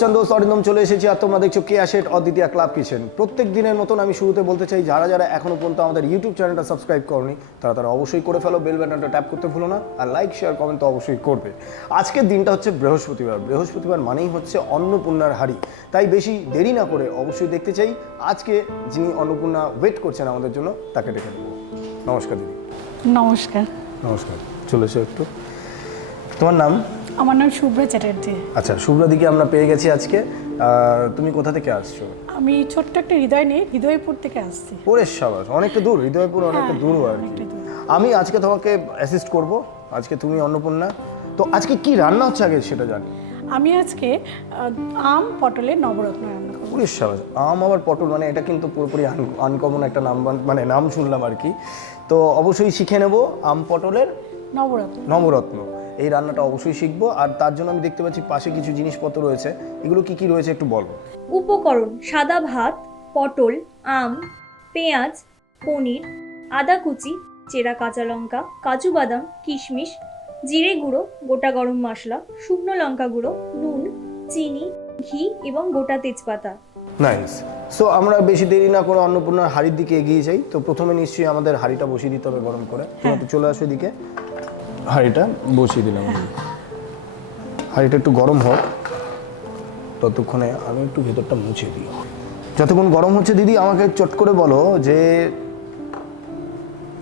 চন্দ্র অরিন্দম চলে এসেছি আর তোমরা দেখছো কে আসে অদ্বিতীয় ক্লাব কিচেন। প্রত্যেক দিনের মতন আমি শুরুতে বলতে চাই, যারা যারা এখনো পর্যন্ত আমাদের ইউটিউব চ্যানেলটা সাবস্ক্রাইব করনি তারা অবশ্যই করে ফেলো, বেল বাটনটা ট্যাপ করতে ভুলো না, আর লাইক শেয়ার কমেন্ট তো অবশ্যই করবে। আজকের দিনটা হচ্ছে বৃহস্পতিবার মানেই হচ্ছে অন্নপূর্ণার হাড়ি। তাই বেশি দেরি না করে অবশ্যই দেখতে চাই আজকে যিনি অন্নপূর্ণা ওয়েট করছেন আমাদের জন্য, তাকে ডেকে নেব। নমস্কার দিদি। নমস্কার। নমস্কার, চলে এসো একটু। তোমার নাম? আমার নাম শুভ্রা চ্যাটার্জি। আচ্ছা, শুভ্রা দিকে আমরা পেয়ে গেছি আজকে। তুমি কোথা থেকে আসছো? আমি ছোট্ট একটা হৃদয়পুর থেকে আসছি। ওরে শাবাশ, অনেকটা দূর, হৃদয়পুর অনেকটা দূর আর কি। আমি আজকে তোমাকে অ্যাসিস্ট করব। আজকে তুমি অন্নপূর্ণা, তো আজকে কি রান্না হচ্ছে আগে সেটা জানি। আমি আজকে আম পটলের নবরত রান্না করব। ওরে শাবাশ, আম আবার পটল, মানে এটা কিন্তু পুরোপুরি আনকমন একটা নাম, মানে নাম শুনলাম আর কি। তো অবশ্যই শিখে নেব আম পটলের নবরত্ন এই রান্নাটা অবশ্যই শিখবো। আর তার জন্য আমি দেখতে পাচ্ছি পাশে কিছু জিনিসপত্র রয়েছে, এগুলো কি কি রয়েছে একটু বলো। উপকরণ: সাদা ভাত, পটল, আম, পেঁয়াজ, পনির, আদা কুচি, চেরা কাঁচা লঙ্কা, কাজু বাদাম, কিশমিশ, জিরে গুঁড়ো, গোটা গরম মশলা, শুকনো লঙ্কা গুঁড়ো, নুন, চিনি, ঘি এবং গোটা তেজপাতা। নাইস। সো আমরা বেশি দেরি না করে অন্নপূর্ণার হাঁড়ির দিকে এগিয়ে যাই। তো প্রথমে নিশ্চয়ই আমাদের হাঁড়িটা বসিয়ে দিতে হবে গরম করে। তুমি একটু চলে আসো এদিকে। হাঁড়িটা বসিয়ে দিলাম। হাঁড়িটা একটু গরম হোক, ততক্ষণে আমি একটু ভেতরটা মুছে দিই। যতক্ষণ গরম হচ্ছে দিদি আমাকে চট করে বলো যে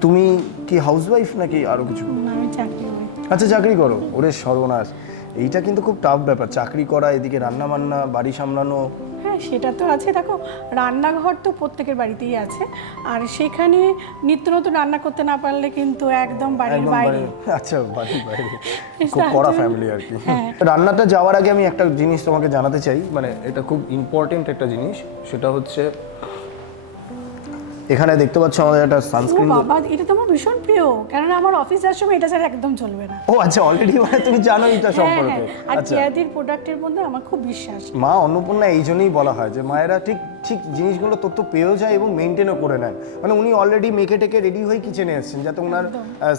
তুমি কি হাউসওয়াইফ নাকি আরো কিছু? আমি চাকরি করি। আচ্ছা, চাকরি করো। ওরে সর্বনাশ, এইটা কিন্তু খুব টাফ ব্যাপার, চাকরি করা, এদিকে রান্না বান্না, বাড়ি সামলানো। হ্যাঁ, সেটা তো আছে। দেখো, রান্নাঘর তো প্রত্যেকের বাড়িতেই আছে, আর সেখানে নিত্য নতুন রান্না করতে না পারলে কিন্তু একদম বাড়ির বাইরে। আচ্ছা, বাড়ির বাইরে খুব কড়া ফ্যামিলি আর কি। রান্নাটা যাওয়ার আগে আমি একটা জিনিস তোমাকে জানাতে চাই, মানে এটা খুব ইম্পর্টেন্ট একটা জিনিস। সেটা হচ্ছে এখানে দেখতে পাচ্ছ আমাদের একটা সানস্ক্রিন। বাবা, এটা তো আমার ভীষণ প্রিয়, কারণ আমার অফিস যাওয়ার সময় এটা ছাড়া একদম চলবে না। ও আচ্ছা, অলরেডি মানে তুমি জানো এটা সম্পর্কে। আর কেয়ারদির প্রোডাক্টের মধ্যে আমার খুব বিশ্বাস। মা অন্নপূর্ণা এই জন্যই বলা হয় যে মায়েরা ঠিক ঠিক জিনিসগুলো তথ্য পেয়েও যায় এবং মেনটেনও করে নেন। মানে উনি অলরেডি মেখে টেকে রেডি হয়ে কিচেনে এসেছেন, যাতে ওনার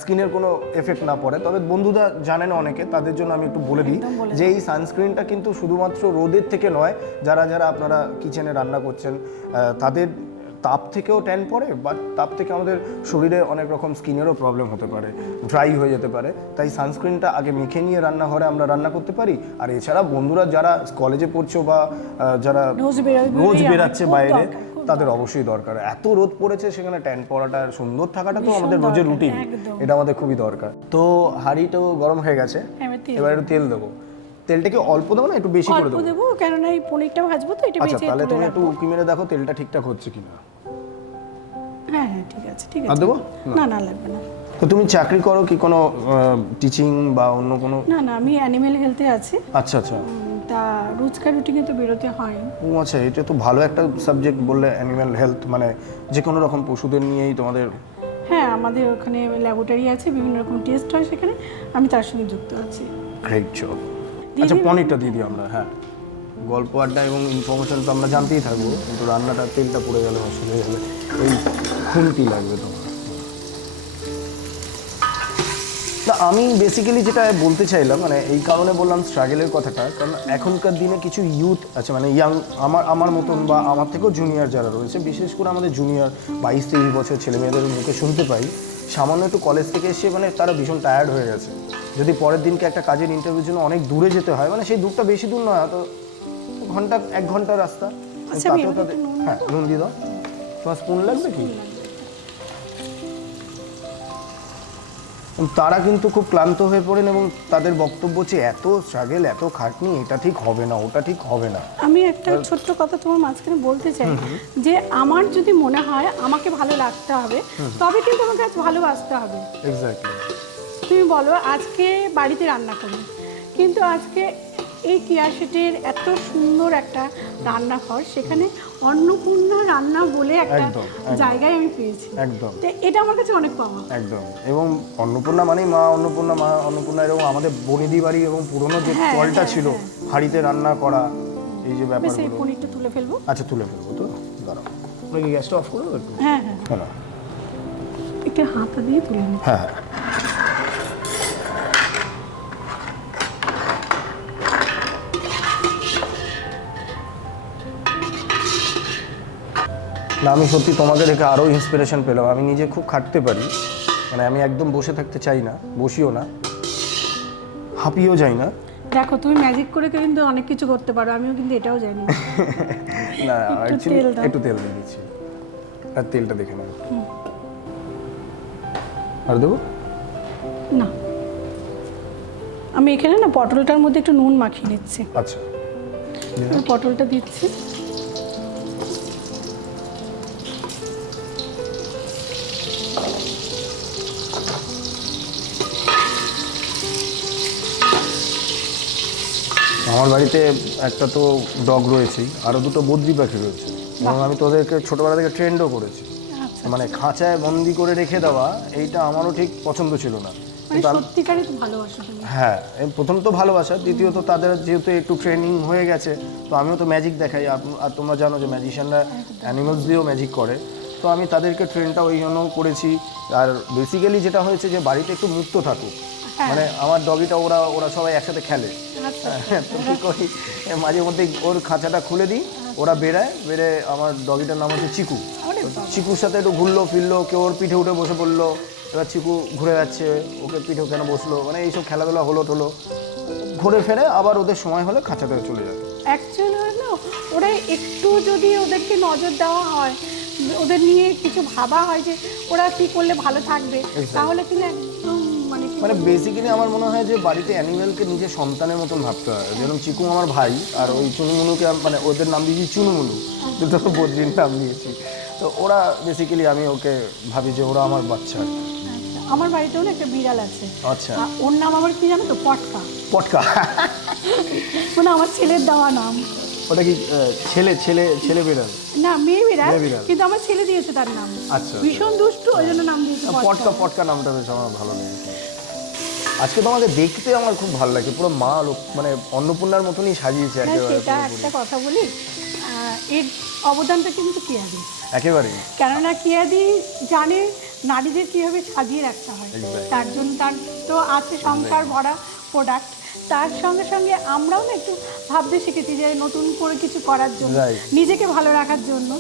স্কিনের কোনো এফেক্ট না পড়ে। তবে বন্ধুরা জানেন অনেকে, তাদের জন্য আমি একটু বলে দিই যে এই সানস্ক্রিনটা কিন্তু শুধুমাত্র রোদের থেকে নয়, যারা যারা আপনারা কিচেনে রান্না করছেন তাদের তাপ থেকেও ট্যান পড়ে, বা তাপ থেকে আমাদের শরীরে অনেক রকম স্কিনেরও প্রবলেম হতে পারে, ড্রাই হয়ে যেতে পারে। তাই সানস্ক্রিনটা আগে মেখে নিয়ে রান্নাঘরে আমরা রান্না করতে পারি। আর এছাড়া বন্ধুরা যারা কলেজে পড়ছো বা যারা রোজ বেরাচ্ছে বাইরে, তাদের অবশ্যই দরকার। এত রোদ পড়েছে, সেখানে ট্যান পড়াটা, সুন্দর থাকাটা তো আমাদের রোজের রুটিন, এটা আমাদের খুবই দরকার। তো হাঁড়িটাও গরম হয়ে গেছে, এবার একটু তেল দেবো। তেলটা কি অল্প দেবো না একটু বেশি করে দেবো? কারণ এই পনিরটাও ভাজবো তো, এটা বেশি। আচ্ছা, তাহলে তুমি একটু উঁকি মেরে দেখো তেলটা ঠিকঠাক হচ্ছে কিনা। হ্যাঁ হ্যাঁ, ঠিক আছে ঠিক আছে। দেবো? না না, লাগবে না। তো তুমি চাকরি করো কি, কোনো টিচিং বা অন্য কোনো? না না, আমি অ্যানিমেল হেলথে আছি। আচ্ছা আচ্ছা। তা রোজকার রুটিনে তো বেরোতে হয়। ও আচ্ছা, এটা তো ভালো একটা সাবজেক্ট বললে, অ্যানিমেল হেলথ, মানে যে কোনো রকম পশুদের নিয়েই তোমাদের। হ্যাঁ, আমাদের ওখানে ল্যাবরেটরি আছে, বিভিন্ন রকম টেস্ট হয় সেখানে, আমি তার সঙ্গে যুক্ত আছি। Great job. আচ্ছা, পনিরটা দিয়ে দিই আমরা। হ্যাঁ, গল্প আড্ডা এবং ইনফরমেশন তো আমরা জানতেই থাকবো, কিন্তু রান্নাটা তেলটা পড়ে গেলে অসুবিধা হয়ে যাবে, ওই খুন্তি লাগবে তোমার। না, আমি বেসিক্যালি যেটা বলতে চাইলাম, মানে এই কারণে বললাম স্ট্রাগলের কথাটা, কারণ এখনকার দিনে কিছু ইউথ আছে, মানে ইয়াং, আমার মতন বা আমার থেকেও জুনিয়র যারা রয়েছে, বিশেষ করে আমাদের জুনিয়র 22-23 বছর ছেলে মেয়েদের মুখে শুনতে পাই, সামান্য একটু কলেজ থেকে এসে মানে তারা ভীষণ টায়ার্ড হয়ে গেছে। যদি পরের দিনকে একটা কাজের ইন্টারভিউর জন্য অনেক দূরে যেতে হয়, মানে সেই দূরটা বেশি দূর নয়, তো 1 ঘন্টা রাস্তা। তাতেও তাদের, হ্যাঁ নুন দিয়ে দাও। তোমার স্পুন লাগবে কি? তারা কিন্তু খুব ক্লান্ত হয়ে পড়েন এবং তাদের বক্তব্য হচ্ছে এত স্ট্রাগল, এত খাটনি, এটা ঠিক হবে না, ওটা ঠিক হবে না। আমি একটা ছোট্ট কথা তোমার মাঝখানে বলতে চাই, যে আমার যদি মনে হয় আমাকে ভালো লাগতে হবে, তবে কিন্তু আমাকে আজ ভালোবাসতে হবে। এক্স্যাক্টলি। তুমি বলো, আজকে বাড়িতে রান্না করি, কিন্তু আজকে এই কেয়ারশেটের এত সুন্দর একটা রান্নাঘর, সেখানে অন্নপূর্ণা রান্না বলে একটা জায়গায় আমি পেয়েছি। একদম, এটা আমার কাছে অনেক পাওয়া। একদম। এবং অন্নপূর্ণা মানেই মা অন্নপূর্ণা, এবং আমাদের বনিদি বাড়ি এবং পুরনো যে কলটা ছিল হাঁড়িতে রান্না করা, এই যে ব্যাপারগুলো। এই পনিরটা তুলে ফেলবো। আচ্ছা, তুলে ফেলবো তো, দাঁড়াও। তুমি কি গ্যাসটা অফ করে দেবো একটু? হ্যাঁ হ্যাঁ, একটু হাতা দিয়ে তুলে নিই। হ্যাঁ। না, আমি সত্যি তোমাকে দেখে আরও ইন্সপিরেশন পেলাম। আমি নিজে খুব খাটতে পারি, মানে আমি একদম বসে থাকতে চাই না, বসিও না, হাঁপিয়েও যাই না। দেখো তুমি ম্যাজিক করে কিন্তু অনেক কিছু করতে পারো, আমিও কিন্তু এটাও জানি না, একটু অ্যাকচুয়ালি তেল দাও। একটু তেল দিয়ে দিচ্ছি, আর তেলটা দেখে নাও। আর দেবো না, আমি এখানে না পটলটার মধ্যে একটু নুন মাখিয়ে নিচ্ছি। আচ্ছা, পটলটা দিচ্ছি। আমার বাড়িতে একটা তো ডগ রয়েছেই, আরও দুটো বদ্রি পাখি রয়েছে, এবং আমি তোদেরকে ছোটোবেলা থেকে ট্রেন্ডও করেছি। আচ্ছা, মানে খাঁচায় বন্দি করে রেখে দেওয়া এইটা আমারও ঠিক পছন্দ ছিল না। মানে কিন্তু সত্যিকারই তো ভালোবাসো তুমি। হ্যাঁ, প্রথম তো ভালোবাসা, দ্বিতীয়ত তাদের যেহেতু একটু ট্রেনিং হয়ে গেছে, তো আমিও তো ম্যাজিক দেখাই, আর তোমরা জানো যে ম্যাজিশিয়ানরা অ্যানিমালস দিয়েও ম্যাজিক করে, তো আমি তাদেরকে ট্রেনটা ওই জন্য করেছি। আর বেসিক্যালি যেটা হয়েছে যে বাড়িতে একটু মুক্ত থাকুক, মানে আমার ডগিটা ওরা সবাই একসাথে খেলে, তো কী করি মাঝে মধ্যে ওর খাঁচাটা খুলে দিই, ওরা বেড়ে আমার ডগিটার নাম হচ্ছে চিকু। চিকুর সাথে একটু ঘুরলো ফিরলো, কেউ ওর পিঠে উঠে বসে পড়লো, এবার চিকু ঘুরে যাচ্ছে, ওকে পিঠেও কেন বসলো, মানে এইসব খেলাধুলা হলো ঘুরে ফেরে আবার ওদের সময় হলে খাঁচাতে চলে যাবে। অ্যাকচুয়ালি না, ওরা একটু যদি ওদেরকে নজর দেওয়া হয়, ওদের নিয়ে কিছু ভাবা হয় যে ওরা কী করলে ভালো থাকবে, তাহলে কিন্তু একদম মানে বেসিক্যালি আমার মনে হয় যে বাড়িতে অ্যানিমেলকে নিজের সন্তানের মতন ভাবতে হয়। যেরকম চিকু আমার ভাই, আর ওই চুনুমুনুকে মানে ওদের নাম দিয়েছি চুনুমুনু, দুটো বদ্রির নাম দিয়েছি। তো ওরা বেসিক্যালি আমি ওকে ভাবি যে ওরা আমার বাচ্চা। আমার বাড়িতেও না একটা বিড়াল আছে। আচ্ছা, ওর নাম আবার কি জানো তো? পটকা। পটকা মানে আমার ছেলের দেওয়া নাম। ওটা কি ছেলে বিড়াল? না, মেয়ে বিড়াল, কিন্তু আমার ছেলে দিয়েছে তার নাম। আচ্ছা, ভীষণ দুষ্টু, ওই জন্য নাম দিয়েছে পটকা নামটা বেশ আমার ভালো লেগেছে। আজকে তোমাকে দেখতে আমার খুব ভালো লাগে, পুরো মা মানে অন্নপূর্ণার মতনই সাজিয়েছে একেবারে। সেটা একটা কথা বলি, এর অবদানটা কিন্তু কিয়াদি একেবারেই, কেননা কিয়াদি জানে নারীদের কীভাবে সাজিয়ে রাখতে হয়। তার জন্য তার তো আছে সংসার ভরা প্রোডাক্ট, তার সঙ্গে সঙ্গে আমরাও না একটু ভাবতে শিখেছি যে নতুন করে কিছু করার জন্য, নিজেকে ভালো রাখার জন্য।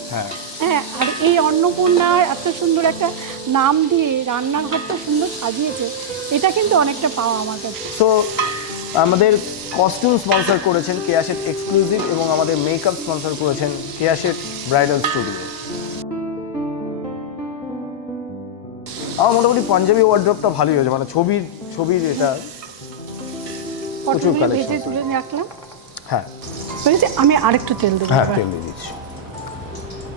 হ্যাঁ, আর এই অন্নপূর্ণার এত সুন্দর একটা নাম দিয়ে রান্নাঘরটা সুন্দর সাজিয়েছে, এটা কিন্তু অনেকটা পাওয়া আমার কাছে। তো আমাদের কস্টিউম স্পন্সর করেছেন কেয়া শেঠ এক্সক্লুসিভ, এবং আমাদের মেকআপ স্পন্সর করেছেন কেয়া শেঠ ব্রাইডাল স্টুডিও। আমার মোটামুটি পাঞ্জাবি ওয়ার্ড্রপটা ভালোই হয়েছে, মানে ছবির এটা প্রচুর কালেকশন তুলে রাখলাম। হ্যাঁ, আমি আরেকটু তেল দেবো। হ্যাঁ, তেল দিয়ে দিচ্ছি।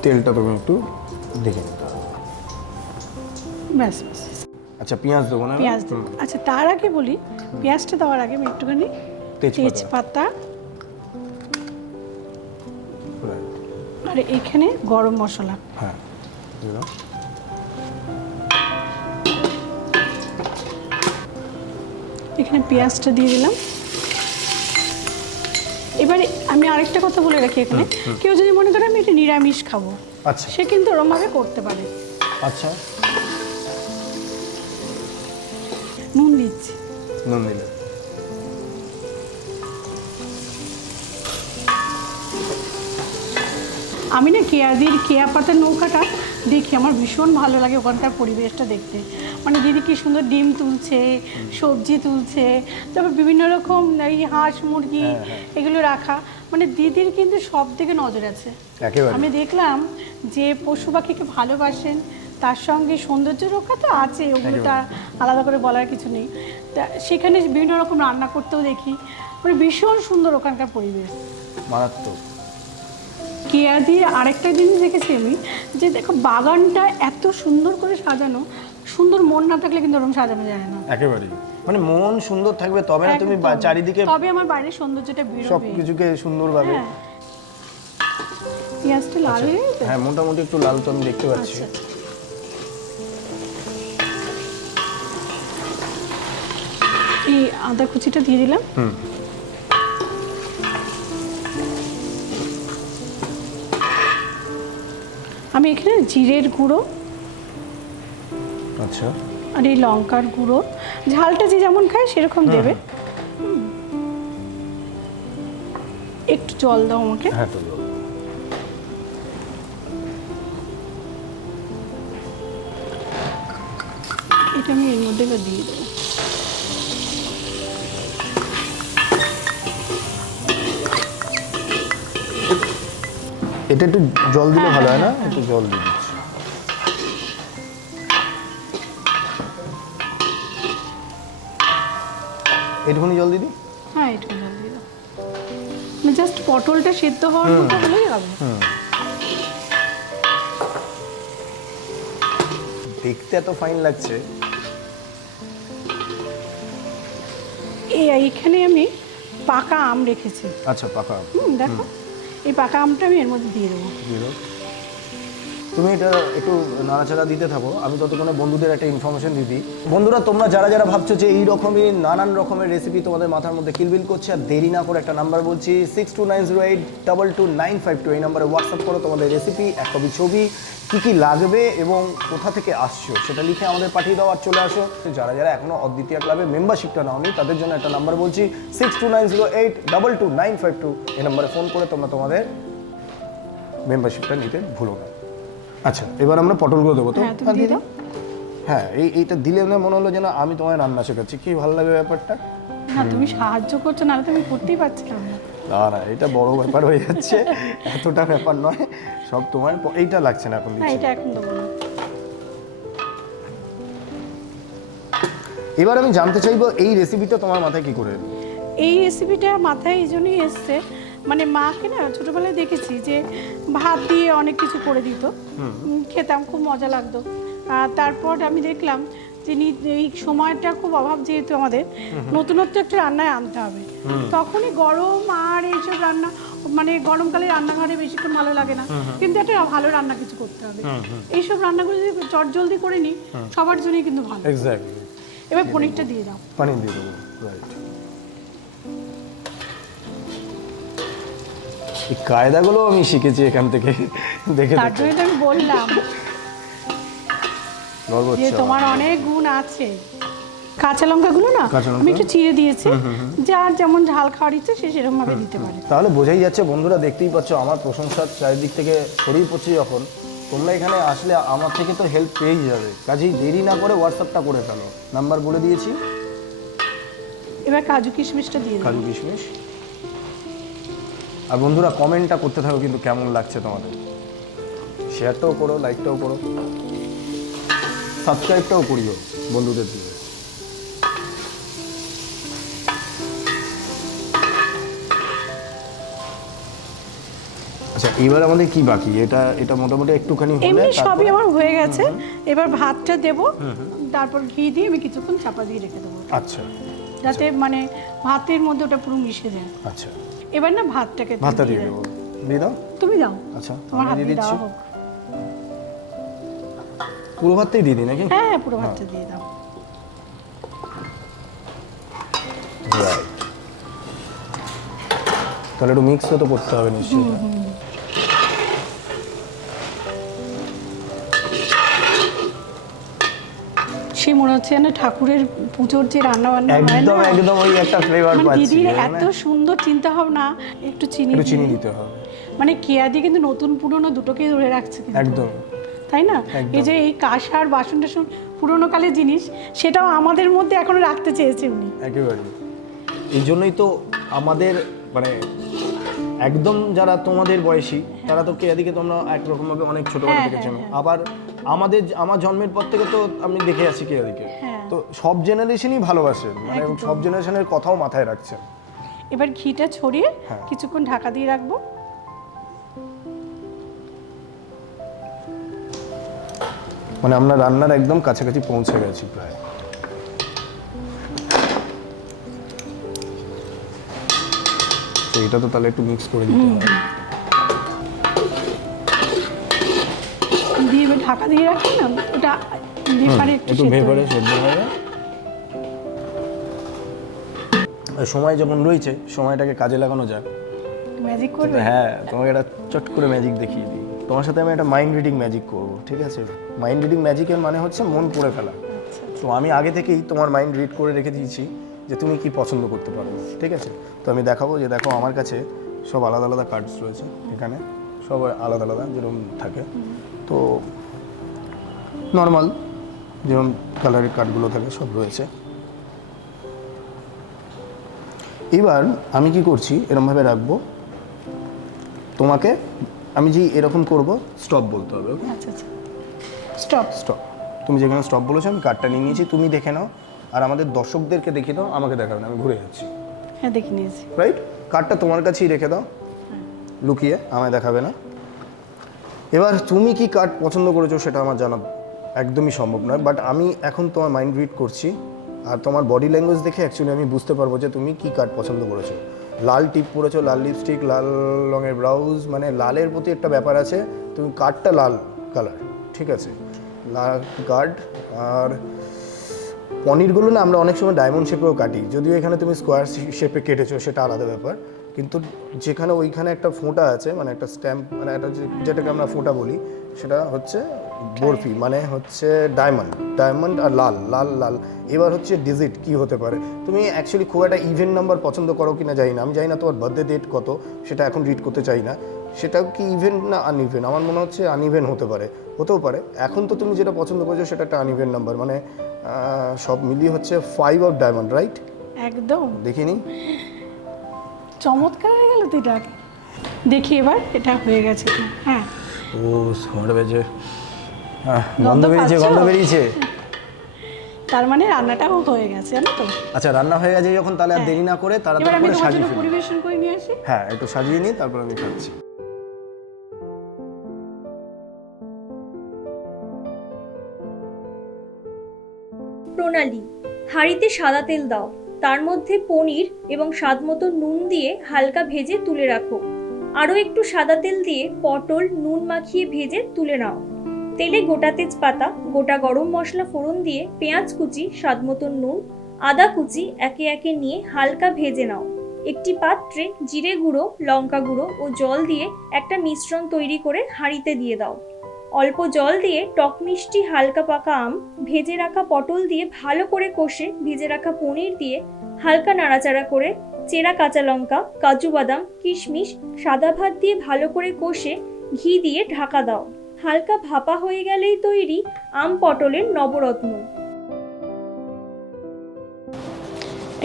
তেলটা তুমি একটু দেখে নিতে হবে। ব্যাস। আচ্ছা, পেঁয়াজ দেবো না? পেঁয়াজ দেবো। আচ্ছা, তার আগে বলি, পেঁয়াজটা দেওয়ার আগে আমি একটুখানি তেজপাতা আর এইখানে গরম মশলা। হ্যাঁ, এখানে পেঁয়াজটা দিয়ে দিলাম। এবারে আমি আরেকটা কথা বলে রাখি, এখানে কেউ যদি মনে করে আমি এটা নিরামিষ খাবো, আচ্ছা, সে কিন্তু ওরমভাবে করতে পারে। আচ্ছা, নুন দিচ্ছি। নুন দিলে আমি না কেয়াদির কেয়া পাতার নৌকাটা দেখি, আমার ভীষণ ভালো লাগে ওখানকার পরিবেশটা দেখতে। মানে দিদি কি সুন্দর ডিম তুলছে, সবজি তুলছে, তারপর বিভিন্ন রকম এই হাঁস মুরগি এগুলো রাখা, মানে দিদির কিন্তু সব দিকে নজর আছে। আমি দেখলাম যে পশু পাখিকে ভালোবাসেন, তার সঙ্গে সৌন্দর্য রক্ষা তো আছে, ওগুলোটা আলাদা করে বলার কিছু নেই। তা সেখানে বিভিন্ন রকম রান্না করতেও দেখি, মানে ভীষণ সুন্দর ওখানকার পরিবেশ, মারাত্মক। কেয়াদির আরেকটা জিনিস দেখেছি আমি, যে দেখো বাগানটা এত সুন্দর করে সাজানো, সুন্দর মন না থাকলে কিন্তু ওরকম সাজানো যায় না। একেবারেই, মানে মন সুন্দর থাকবে তবে না তুমি চারিদিকে, তবে আমার বাইরের সৌন্দর্যটা বেরোবে, সব কিছুকে সুন্দরভাবে। পেঁয়াজটা লাল হয়ে গেছে? হ্যাঁ, মোটামুটি একটু লাল তো আমি দেখতে পাচ্ছি। এই আদা কুচিটা দিয়ে দিলাম। আমি এখানে জিরের গুঁড়ো, আচ্ছা, আর এই লঙ্কার গুঁড়ো, ঝালটা যে যেমন খায় সেরকম দেবে। একটু জল দাও আমাকে। হ্যাঁ, তো এটা আমি এর মধ্যে দিয়ে দেবো। এটা একটু জল দিলে ভালো হয় না? একটু জল দিয়ে দিচ্ছি। একটুখানি জল দিদি। হ্যাঁ, একটু জল দিয়ে দাও। জাস্ট পটলটা সেদ্ধ হওয়ার মতো হলেই হবে। দেখতে এত ফাইন লাগছে। এইখানে আমি পাকা আম রেখেছি। আচ্ছা, পাকা আম। দেখো, এই পাকা আমটা আমি এর মধ্যে দিয়ে দেবো। তুমি এটা একটু নাড়াচাড়া দিতে থাকো, আমি ততক্ষণে বন্ধুদের একটা ইনফরমেশন দিয়ে দিই। বন্ধুরা, তোমরা যারা যারা ভাবছো যে এই রকমই নানান রকমের রেসিপি তোমাদের মাথার মধ্যে কিলবিল করছে, আর দেরি না করে একটা নাম্বার বলছি 6290822952, এই নাম্বারে হোয়াটসঅ্যাপ করো তোমাদের রেসিপি, এক কপি ছবি, কী কী লাগবে এবং কোথা থেকে আসছো সেটা লিখে আমাদের পাঠিয়ে দাও আর চলে আসো। যারা যারা এখনও অদ্বিতীয় ক্লাবে মেম্বারশিপটা নাওনি তাদের জন্য একটা নাম্বার বলছি 6290822952, এই নাম্বারে ফোন করে তোমরা তোমাদের মেম্বারশিপটা নিতে ভুলো না। আচ্ছা, এবার আমরা পটলগুলো দেবো তো? হ্যাঁ, তুমি দিয়ে দাও। হ্যাঁ, এইটা দিলে মনে হলো যেন আমি তোমায় রান্না শেখাচ্ছি, কি ভালো লাগে ব্যাপারটা। না, তুমি সাহায্য করছো, না তুমি করতেই পারছিলাম না। না, এটা বড় ব্যাপার হয়ে যাচ্ছে, এতটা ব্যাপার নয়, সব তোমার। এইটা লাগছে না এখন? না, এটা এখন দেবো না। এবার আমি জানতে চাইবো এই রেসিপিটা তোমার মাথায় কি করে এলো? এই রেসিপিটা মাথায় এই জন্যই এসছে, মানে মাকে না ছোটোবেলায় দেখেছি যে ভাত দিয়ে অনেক কিছু করে দিত, খেতাম, খুব মজা লাগতো। তারপর আমি দেখলাম যে এই সময়টা খুব অভাব, যেহেতু আমাদের নতুনত্ব একটা রান্নায় আনতে হবে, তখনই গরম আর এইসব রান্না, মানে গরমকালে রান্নাঘরে বেশিক্ষণ ভালো লাগে না, কিন্তু একটা ভালো রান্না কিছু করতে হবে। এইসব রান্নাগুলো যদি চটজলদি করে নিই সবার জন্যই কিন্তু ভালো। এক্স্যাক্টলি। এবার পনিরটা দিয়ে দাও। পনির দিয়ে দেবো, রাইট। এই কায়দাগুলো আমি শিখেছি এখান থেকে দেখে। তার জন্য আমি বললাম যে তোমার অনেক গুণ আছে। কাঁচা লঙ্কাগুলো না আমি একটু চিড়ে দিয়েছি, যার যেমন ঝাল খাওয়ার ইচ্ছে সে সেরকম ভাবে দিতে পারে। তাহলে বোঝাই যাচ্ছে বন্ধুরা, দেখতেই পাচ্ছ আমার প্রশংসা চারিদিক থেকে ছড়িয়ে পড়ছে। যখন তোমরা এখানে আসলে আমার থেকে তো হেল্প পেয়েই যাবে, কাজেই দেরি না করে হোয়াটসঅ্যাপটা করে ফেলো, নাম্বার বলে দিয়েছি। এবার কাজু কিশমিশটা দিয়ে দাও। কাজু কিশমিশ। আর বন্ধুরা, কমেন্টটা করতে থাকো কিন্তু কেমন লাগছে তোমাদের, শেয়ারটাও করো, লাইকটাও করো, সাবস্ক্রাইবটাও করিও বন্ধুদের দিয়ে। আচ্ছা, এবার আমাদের কি বাকি? এটা মোটামুটি একটুখানি হলে এমনি সবই আমার হয়ে গেছে। এবার ভাতটা দেব, তারপর ঘি দিয়ে আমি কিছুক্ষণ চাপা দিয়ে রেখে দেবো। আচ্ছা, যাতে মানে ভাতের মধ্যে ওটা পুরো মিশে যায়। আচ্ছা, এবার না ভাতটা দিয়ে দেবো। দিয়ে দাও। তুমি দাও। আচ্ছা, তোমার হাত দিয়ে দাও হোক। পুরো ভাতটাই দিয়ে দিই নাকি? হ্যাঁ, পুরো ভাতটা দিয়ে দাও। রাইট। তাহলে একটু মিক্স তো করতে হবে নিশ্চয়ই। সে মনে হচ্ছে না ঠাকুরের পুজোর যে রান্না বান্না হয় না, একদম একদম ওই একটা ফ্লেভার পাচ্ছি। দিদির এত সুন্দর চিন্তা ভাবনা, একটু চিনি দিতে হবে। মানে কেয়াদি কিন্তু নতুন পুরনো দুটোকেই ধরে রাখছে কিন্তু। একদম, তাই না? এই যে এই কাঁসার বাসন টাসন পুরোনো কালের জিনিস, সেটাও আমাদের মধ্যে এখনো রাখতে চেয়েছে উনি। একেবারে। এই জন্যই তো আমাদের মানে একদম যারা তোমাদের বয়সী তারা তো কেয়াদিকে তোমরা একরকমভাবে অনেক ছোটবেলা থেকে চেনো। আবার আমার জন্মের পর থেকে তো আমি দেখে আছি কেয়াদিকে, তো সব জেনারেশনই ভালোবাসেন, মানে সব জেনারেশনের কথাও মাথায় রাখছেন। এবার ঘিটা ছড়িয়ে কিছুক্ষণ ঢাকা দিয়ে রাখবো। মানে আমরা রান্নার একদম কাছাকাছি পৌঁছে গেছি প্রায়। এটা তো তাহলে একটু মিক্স করে দিতে হবে। দিয়ে ঢাকা দিয়ে রাখি না, ওটা ভেপারে একটু ভেপারে সেদ্ধ হবে। সময় যখন রয়েছে, সময়টাকে কাজে লাগানো যাক। ম্যাজিক করবে? হ্যাঁ, তোমাকে একটা চট করে ম্যাজিক দেখিয়ে দিই। তোমার সাথে আমি একটা মাইন্ড রিডিং ম্যাজিক করবো, ঠিক আছে? মাইন্ড রিডিং ম্যাজিকের মানে হচ্ছে মন পড়ে ফেলা। তো আমি আগে থেকেই তোমার মাইন্ড রিড করে রেখে দিয়েছি যে তুমি কি পছন্দ করতে পারো, ঠিক আছে? তো আমি দেখাবো যে দেখো আমার কাছে সব আলাদা আলাদা কার্ডস রয়েছে, এখানে সব আলাদা আলাদা যেরকম থাকে। তো নর্মাল যেমন কালারের কার্ডগুলো থাকে সব রয়েছে। এবার আমি কি করছি, এরকমভাবে রাখবো, তোমাকে আমি যে এরকম করব স্টপ বলতে হবে। আচ্ছা আচ্ছা, স্টপ। স্টপ। তুমি যেখানে স্টপ বলেছো আমি কার্ডটা নিয়ে নিয়েছি, তুমি দেখে নাও আর আমাদের দর্শকদেরকে দেখিয়ে দাও, আমাকে দেখাবে না, আমি ঘুরে যাচ্ছি। হ্যাঁ দেখে নিয়েছি। রাইট, কার্ডটা তোমার কাছেই রেখে দাও, লুকিয়ে, আমায় দেখাবে না। এবার তুমি কি কার্ড পছন্দ করেছো সেটা আমার জানা একদমই সম্ভব নয়, বাট আমি এখন তোমার মাইন্ড রিড করছি আর তোমার বডি ল্যাঙ্গুয়েজ দেখে অ্যাকচুয়ালি আমি বুঝতে পারবো যে তুমি কি কার্ড পছন্দ করেছো। লাল টিপ পরেছো, লাল লিপস্টিক, লাল রঙের ব্লাউজ, মানে লালের প্রতি একটা ব্যাপার আছে, তুমি কার্ডটা লাল কালার, ঠিক আছে, লাল কার্ড। আর পনিরগুলো না আমরা অনেক সময় ডায়মন্ড শেপেও কাটি, যদিও এখানে তুমি স্কোয়ার শেপে কেটেছো সেটা আলাদা ব্যাপার, কিন্তু যেখানে ওইখানে একটা ফোঁটা আছে, মানে একটা স্ট্যাম্প, মানে একটা যেটাকে আমরা ফোঁটা বলি, সেটা হচ্ছে বরফি, মানে হচ্ছে ডায়মন্ড আর লাল লাল লাল। এবার হচ্ছে ডিজিট কি হতে পারে, তুমি অ্যাকচুয়ালি খুব একটা ইভেন নাম্বার পছন্দ করো কিনা জানি না, আমি জানি না তোমার বার্থডে ডেট কত, সেটা এখন রিড করতে চাই না, সেটা কি ইভেন না আনইভেন, আমার মনে হচ্ছে আনইভেন হতেও পারে। এখন তো তুমি যেটা পছন্দ করছো সেটা একটা আনইভেন নাম্বার, মানে সব মিলিয়ে হচ্ছে 5 অফ ডায়মন্ড, রাইট? একদম দেখিনি, চমৎকার হয়ে গেল দুইটা। দেখি এবার এটা হয়ে গেছে কি। হ্যাঁ, ও সরে বেজে গন্ধ গন্ধ বেরিয়েছে। তার মানে রান্নাটাও হয়ে গেছে, জানো তো। আচ্ছা, রান্না হয়ে গেছে যখন, তাহলে আর দেরি না করে এবার তাড়াতাড়ি আমি করে তোমার সাজিয়ে জন্য ফেলি। পরিবেশন করে নিয়ে আসি। হ্যাঁ, একটু সাজিয়ে নিই, তারপর আমি খাচ্ছি। প্রণালী: হাঁড়িতে সাদা তেল দাও, তার মধ্যে পনির এবং স্বাদমতো নুন দিয়ে হালকা ভেজে তুলে রাখো। আরও একটু সাদা তেল দিয়ে পটল নুন মাখিয়ে ভেজে তুলে নাও। তেলে গোটা তেজপাতা, গোটা গরম মশলা ফোড়ন দিয়ে পেঁয়াজ কুচি, স্বাদমতো নুন, আদা কুচি একে একে নিয়ে হালকা ভেজে নাও। একটি পাত্রে জিরে গুঁড়ো, লঙ্কা গুঁড়ো ও জল দিয়ে একটা মিশ্রণ তৈরি করে হাঁড়িতে দিয়ে দাও। অল্প জল দিয়ে টক মিষ্টি হালকা পাকা আম, ভেজে রাখা পটল দিয়ে ভালো করে কষে ভেজে রাখা পনির দিয়ে হালকা নাড়াচাড়া করে চেরা কাঁচা লঙ্কা, কাজু বাদাম, কিশমিশ, সাদা ভাত দিয়ে ভালো করে কষে ঘি দিয়ে ঢাকা দাও। হালকা ভাপা হয়ে গেলেই তৈরি আম-পটলের নবরত্ন।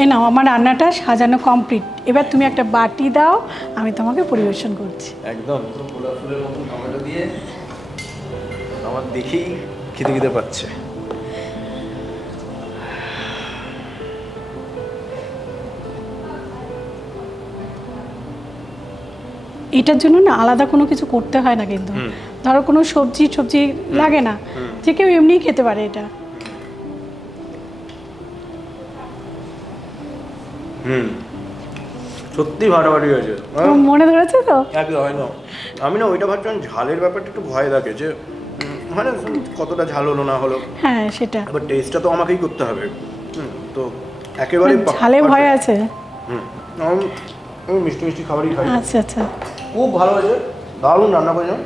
এ নাও, আমার রান্নাটা সাজানো কমপ্লিট। এবার তুমি একটা বাটি দাও, আমি তোমাকে পরিবেশন করছি। একদম গোলাপ ফুলের মতন টমেটো দিয়ে আমার দেখেই খিদে পাচ্ছে। এটার জন্য না আলাদা কোনো কিছু করতে হয় না, কিন্তু ধরো কোনো সবজি লাগে না, যে কেউ এমনিই খেতে পারে এটা। সত্যি ফাটাফাটি হয়েছে, তোমার মনে ধরেছে তো? একদম একদম। আমি না ওইটা ভাবছিলাম, ঝালের ব্যাপারটা একটু ভয় থাকে, যে মানে কতটা ঝাল হলো না হলো, হ্যাঁ সেটা। এবার টেস্টটা তো আমাকেই করতে হবে। তো একেবারে ঝালে ভয় আছে। আমি মিষ্টি মিষ্টি খাবারই খাই। আচ্ছা আচ্ছা, খুব ভালো হয়েছে, দারুণ রান্না করেছেন,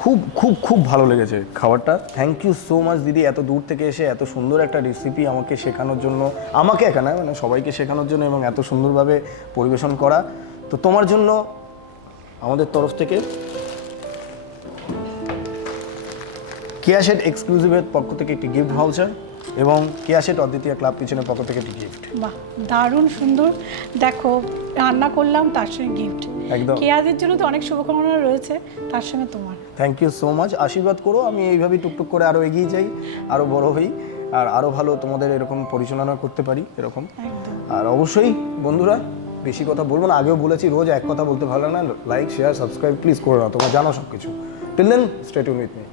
খুব খুব খুব ভালো লেগেছে খাবারটা। থ্যাংক ইউ সো মাচ দিদি, এত দূর থেকে এসে এত সুন্দর একটা রেসিপি আমাকে শেখানোর জন্য, আমাকে একা নয় মানে সবাইকে শেখানোর জন্য, এবং এত সুন্দরভাবে পরিবেশন করা। তো তোমার জন্য আমাদের তরফ থেকে কেয়া শেড এক্সক্লুসিভের পক্ষ থেকে একটি গিফট ভাউচার এবং কেয়া শেড অদ্বিতীয় ক্লাব কিচেনের পক্ষ থেকে একটি গিফট। বাহ, দারুণ সুন্দর। দেখো, রান্না করলাম তার সঙ্গে গিফট। একদম, কেয়াদের জন্য তো অনেক শুভকামনা রয়েছে, তার সঙ্গে তোমার। Thank you so much. আশীর্বাদ করো আমি এইভাবেই টুকটুক করে আরও এগিয়ে যাই, আরও বড় হই, আর আরও ভালো তোমাদের এরকম পরিচালনা করতে পারি এরকম। একদম। আর অবশ্যই বন্ধুরা, বেশি কথা বলবো না, আগেও বলেছি রোজ এক কথা বলতে ভালো না, লাইক শেয়ার সাবস্ক্রাইব প্লিজ করে নাও, তোমরা জানো সব কিছু। Till then stay tuned with me.